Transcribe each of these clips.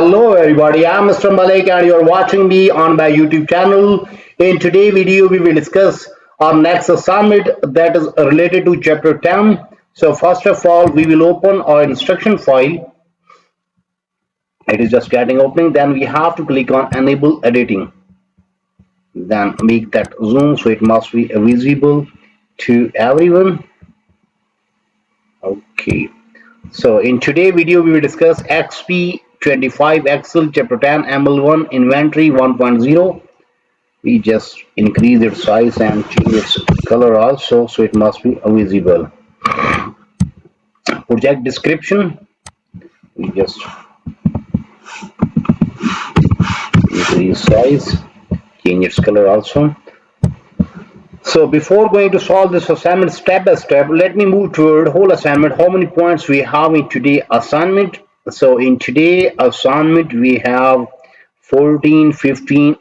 Hello everybody, I'm Mr. Malik and you're watching me on my YouTube channel. In today's video, we will discuss our next assignment that is related to chapter 10. So first of all, we will open our instruction file. It is just getting opening. Then we have to click on enable editing. Then make that zoom so it must be visible to everyone. Okay. So in today's video, we will discuss Exp25 Excel Chapter 10 ML1 Inventory 1.0. We just increase its size and change its color also, so it must be visible. Project description, we just increase size, change its color also. So before going to solve this assignment step by step, let me move toward whole assignment. How many points we have in today assignment? So in today assignment we have 14, 15,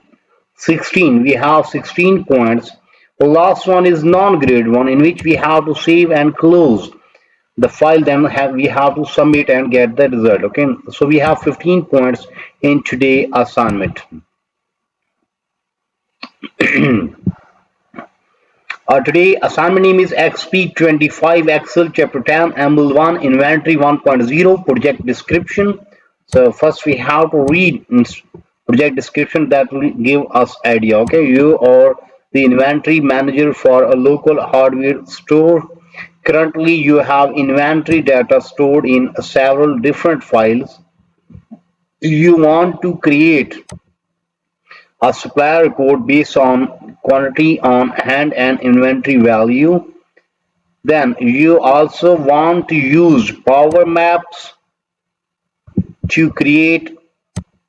16. We have 16 points. The last one is non-grade one, in which we have to save and close the file. Then we have to submit and get the result. Okay, so we have 15 points in today assignment. Today assignment name is Exp25 Excel Chapter 10 ML1 Inventory 1.0 Project Description. So first we have to read project description that will give us idea. Okay, you are the inventory manager for a local hardware store. Currently you have inventory data stored in several different files. You want to create a supplier report based on quantity on hand and inventory value. Then you also want to use power maps to create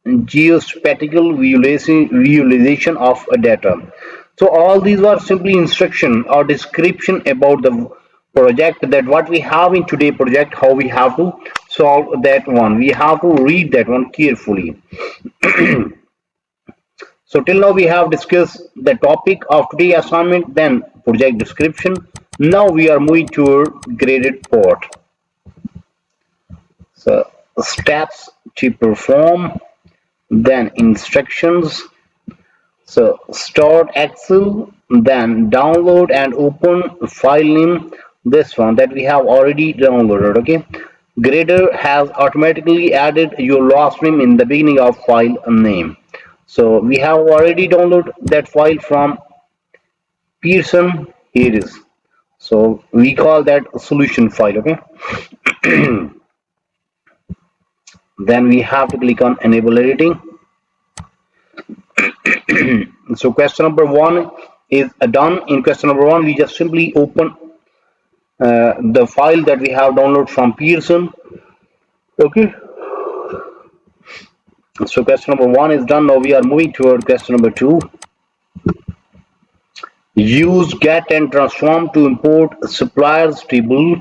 geospatial visualization of data. So all these are simply instruction or description about the project, that what we have in today project, how we have to solve that one. We have to read that one carefully. So till now we have discussed the topic of today assignment, then project description. Now we are moving to graded part. So steps to perform, then instructions. So start Excel, then download and open file name, this one that we have already downloaded. Okay, grader has automatically added your last name in the beginning of file name. So we have already downloaded that file from Pearson. Here it is. So we call that solution file. Okay. Then we have to click on enable editing. So question number one is done. In question number one, we just simply open the file that we have downloaded from Pearson. Okay. So question number one is done. Now we are moving toward question number two. Use get and transform to import suppliers table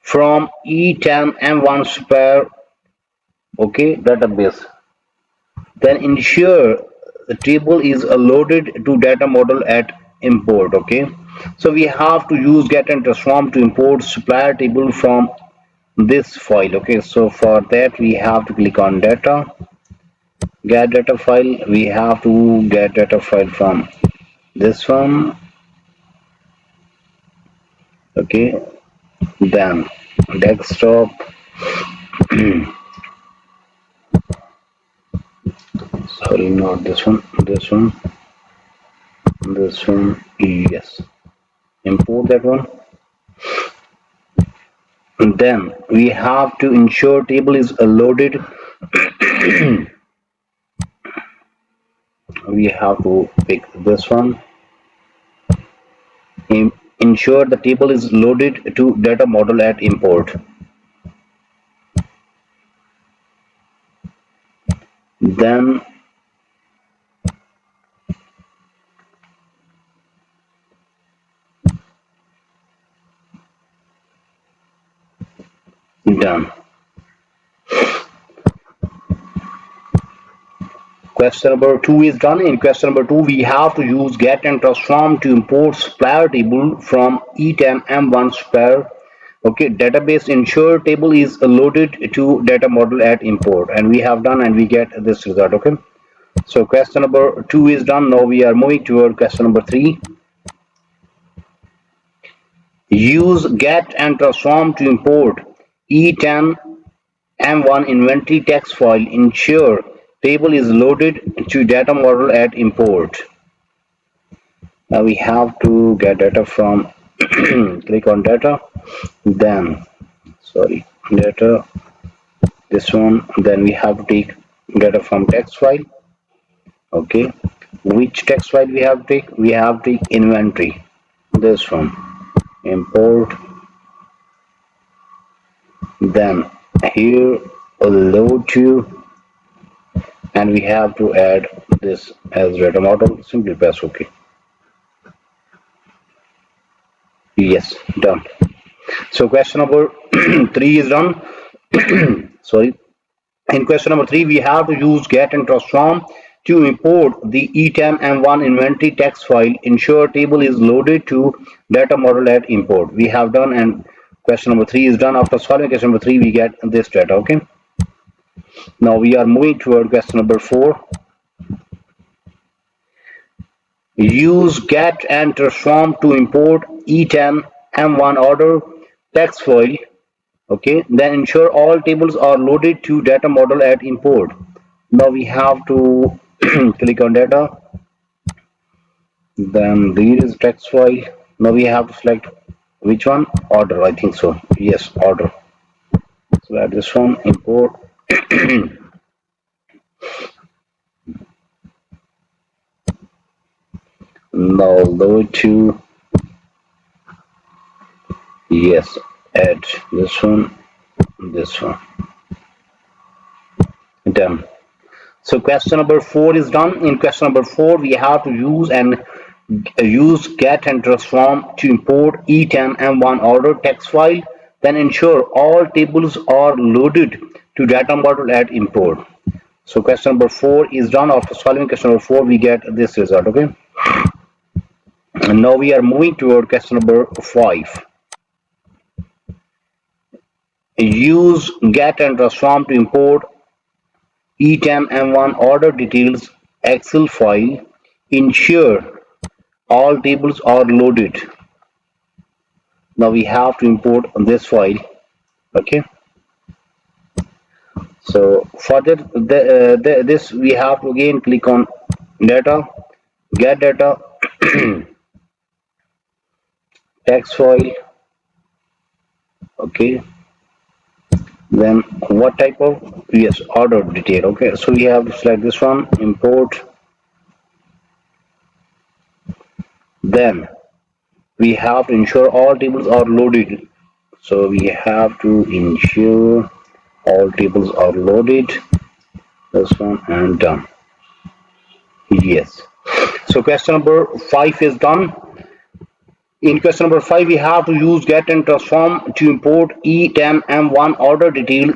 from E10M1 supplier, okay, database. Then ensure the table is loaded to data model at import. Okay, so we have to use get and transform to import supplier table from this file. Okay, so for that we have to click on data, get data file. We have to get data file from this one. Okay, then desktop. Sorry, not this one, this one, this one. Yes, import that one. And then we have to ensure table is loaded. We have to pick this one. Ensure the table is loaded to data model at import. Then done. Question number two is done. In question number two, we have to use get and transform to import supplier table from E10M1 supplier. Okay, database ensure table is loaded to data model at import, and we have done and we get this result. Okay, so question number 2 is done. Now we are moving toward question number 3. Use get and transform to import E10 M1 inventory text file. Ensure table is loaded to data model at import. Now we have to get data from click on data, then sorry data, this one, then we have to take data from text file. Okay, which text file we have to take? We have to take inventory, this one, import, then here load to, and we have to add this as data model. Simply press OK. Yes, done. So question number 3 is done. Sorry. In question number 3, we have to use get and transform to import the E10 M1 inventory text file. Ensure table is loaded to data model at import. We have done, and question number 3 is done. After solving question number 3, we get this data. Okay. Now we are moving toward question number 4. Use get and transform to import E10 M1 order text file. Okay, then ensure all tables are loaded to data model at import. Now we have to click on data, then read is text file. Now we have to select which one, order, I think so. Yes, order. So add this one, import. Now load to, yes, add this one, done. So question number 4 is done. In question number 4, we have to use get and transform to import E10 M1 order text file. Then ensure all tables are loaded to data model at import. So question number 4 is done. After solving question number 4, we get this result. Okay. And now we are moving toward question number 5. Use get and transform to import E10 M1 order details Excel file. Ensure all tables are loaded. Now we have to import this file. Okay, so for this we have to again click on data, get data, text file. Okay, then what type of, yes, order detail. Okay, so we have to select this one, import, then we have to ensure all tables are loaded. So we have to ensure all tables are loaded, this one, and done. Yes. So question number 5 is done. In question number 5, we have to use get and transform to import E10 M1 order detail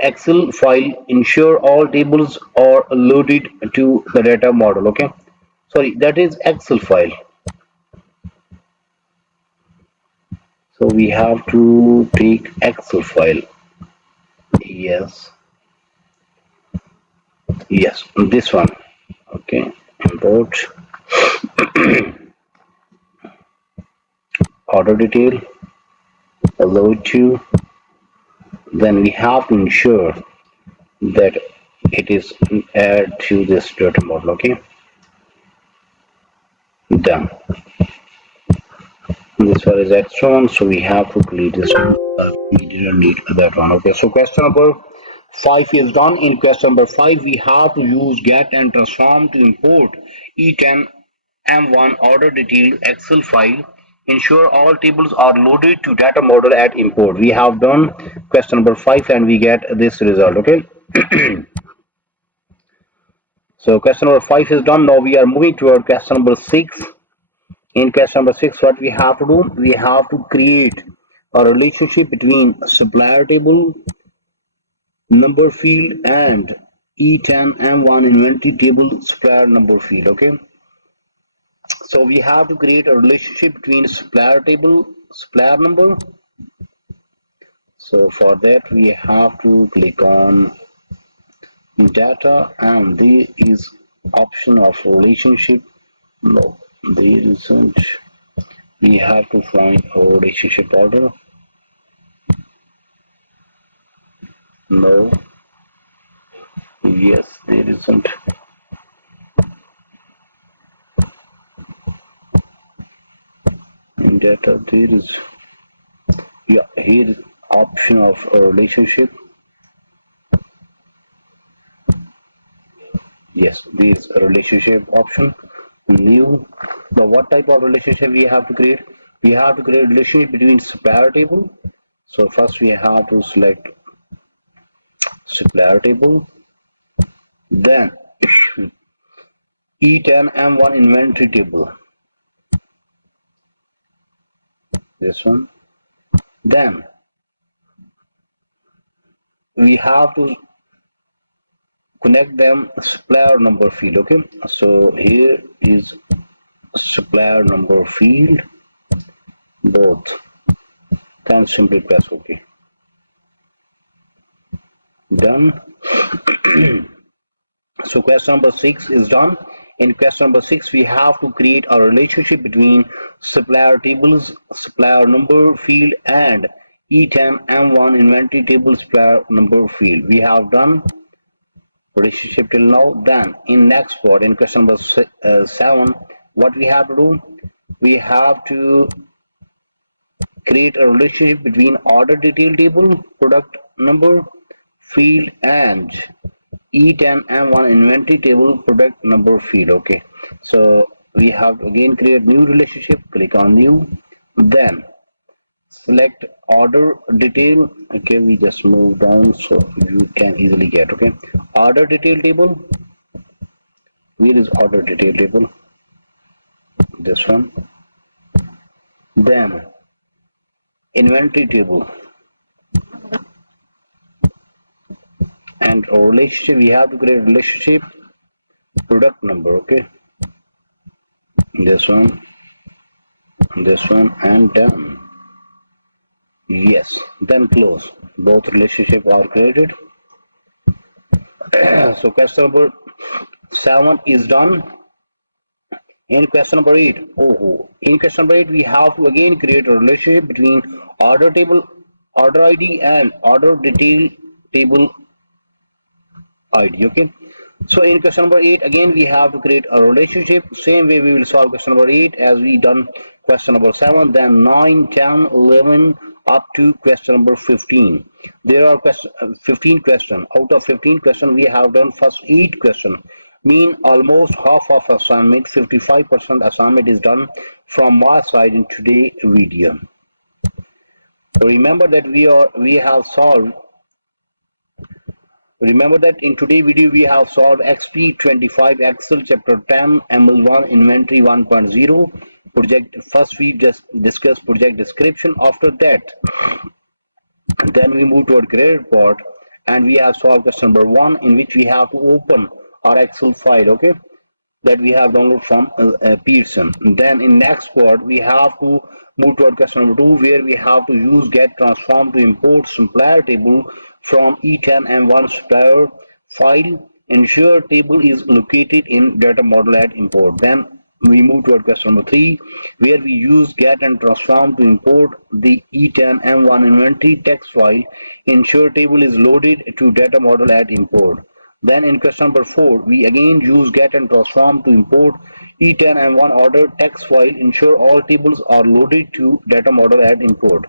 .excel file. Ensure all tables are loaded to the data model. Okay, sorry, that is Excel file. So we have to take Excel file. Yes, yes, this one. Okay, import order detail, load to, then we have to ensure that it is add to this data model. Okay, done. This one is extra one, so we have to delete this one. We didn't need that one. Okay, so question number 5 is done. In question number 5, we have to use get and transform to import E10 M1 order detail Excel file. Ensure all tables are loaded to data model at import. We have done question number 5 and we get this result. Okay. So question number 5 is done. Now we are moving toward question number 6. In question number 6, what we have to do? We have to create a relationship between supplier table number field and E10 M1 inventory table supplier number field. Okay. So we have to create a relationship between supplier table, supplier number, So for that we have to click on data, and there is option of relationship. No, there isn't. We have to find a relationship order. No, yes, there isn't. In data there is, yeah, here is option of a relationship. Yes, there is a relationship option. New. Now what type of relationship we have to create? We have to create a relationship between supplier table. So first we have to select supplier table, then E10 M1 inventory table, this one. Then we have to connect them supplier number field. Okay, so here is supplier number field, both. Then simply press OK. Done. So question number 6 is done. In question number 6, we have to create a relationship between supplier tables, supplier number field, and E10 M1 inventory table supplier number field. We have done relationship till now. Then in next part, in question number 7, what we have to do? We have to create a relationship between order detail table, product number, field, and E10 M1 inventory table product number field. Okay, so we have to again create new relationship. Click on new, then select order detail. Okay, we just move down so you can easily get. Okay, order detail table. Where is order detail table? This one. Then inventory table, and a relationship. We have to create relationship product number. Okay, this one, and done. Yes, then close. Both relationship are created. So question number 7 is done. In question number 8, in question number 8, we have to again create a relationship between order table, order ID, and order detail table ID. Okay. So in question number 8, again we have to create a relationship. Same way we will solve question number 8 as we done question number 7, then 9, 10, 11 up to question number 15. There are 15 questions. Out of 15 questions, we have done first 8 questions. Mean almost half of assignment, 55% assignment is done from my side in today's video. Remember that we have solved. Remember that in today's video we have solved Exp25 Excel chapter 10 ML1 inventory 1.0 project. First we just discussed project description. After that, then we move toward graded part, and we have solved question number 1, in which we have to open our Excel file. Okay, that we have downloaded from Pearson. Then in next part we have to move toward question number 2, where we have to use get transform to import supplier table from E10 and one supplier file. Ensure table is located in data model at import. Then we move toward question number 3, where we use get and transform to import the E10 M1 inventory text file. Ensure table is loaded to data model at import. Then in question number 4, we again use get and transform to import E10 and one order text file. Ensure all tables are loaded to data model at import.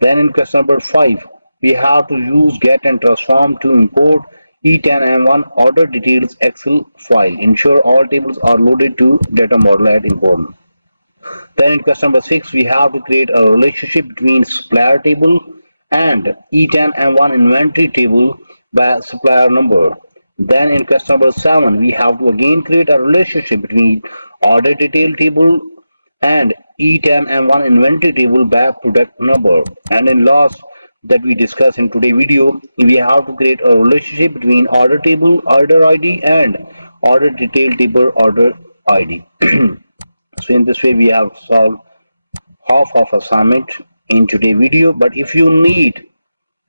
Then in question number 5, we have to use get and transform to import E10 and one order details Excel file. Ensure all tables are loaded to data model at import. Then in question number 6, we have to create a relationship between supplier table and E10 and one inventory table by supplier number. Then in question number 7, we have to again create a relationship between order detail table and E10 and one inventory table by product number. And in last that we discuss in today's video, we have to create a relationship between order table order ID and order detail table order ID. So in this way we have solved half of assignment in today's video. But if you need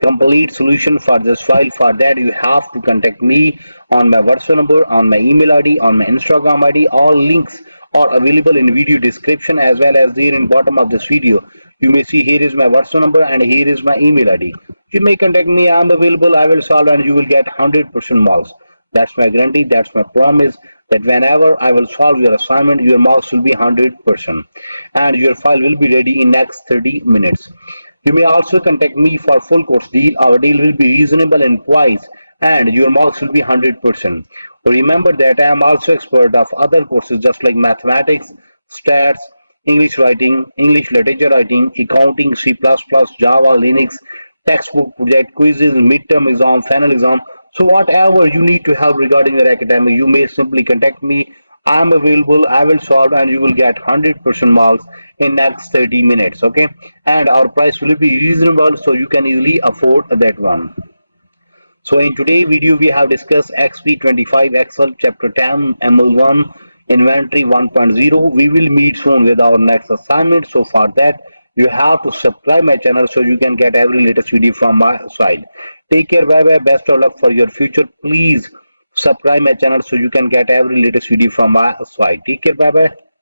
complete solution for this file. For that, you have to contact me on my WhatsApp number, on my email ID, on my Instagram ID. All links are available in video description as well as there in bottom of this video. You may see here is my WhatsApp number and here is my email ID. You may contact me. I am available. I will solve and you will get 100% marks. That's my guarantee. That's my promise that whenever I will solve your assignment, your marks will be 100% and your file will be ready in next 30 minutes. You may also contact me for full course deal. Our deal will be reasonable in price and your marks will be 100%. Remember that I am also expert of other courses just like mathematics, stats, English writing, English literature writing, accounting, C++, Java, Linux, textbook project, quizzes, midterm exam, final exam. So whatever you need to help regarding your academic, you may simply contact me. I am available. I will solve, and you will get 100% marks in next 30 minutes. Okay, and our price will be reasonable, so you can easily afford that one. So in today's video, we have discussed Exp25 Excel Chapter 10 ML1 Inventory 1.0. We will meet soon with our next assignment. So for that, you have to subscribe my channel so you can get every latest video from my side. Take care. Bye bye. Best of luck for your future. Please subscribe my channel so you can get every latest video from my side. Take care. Bye bye.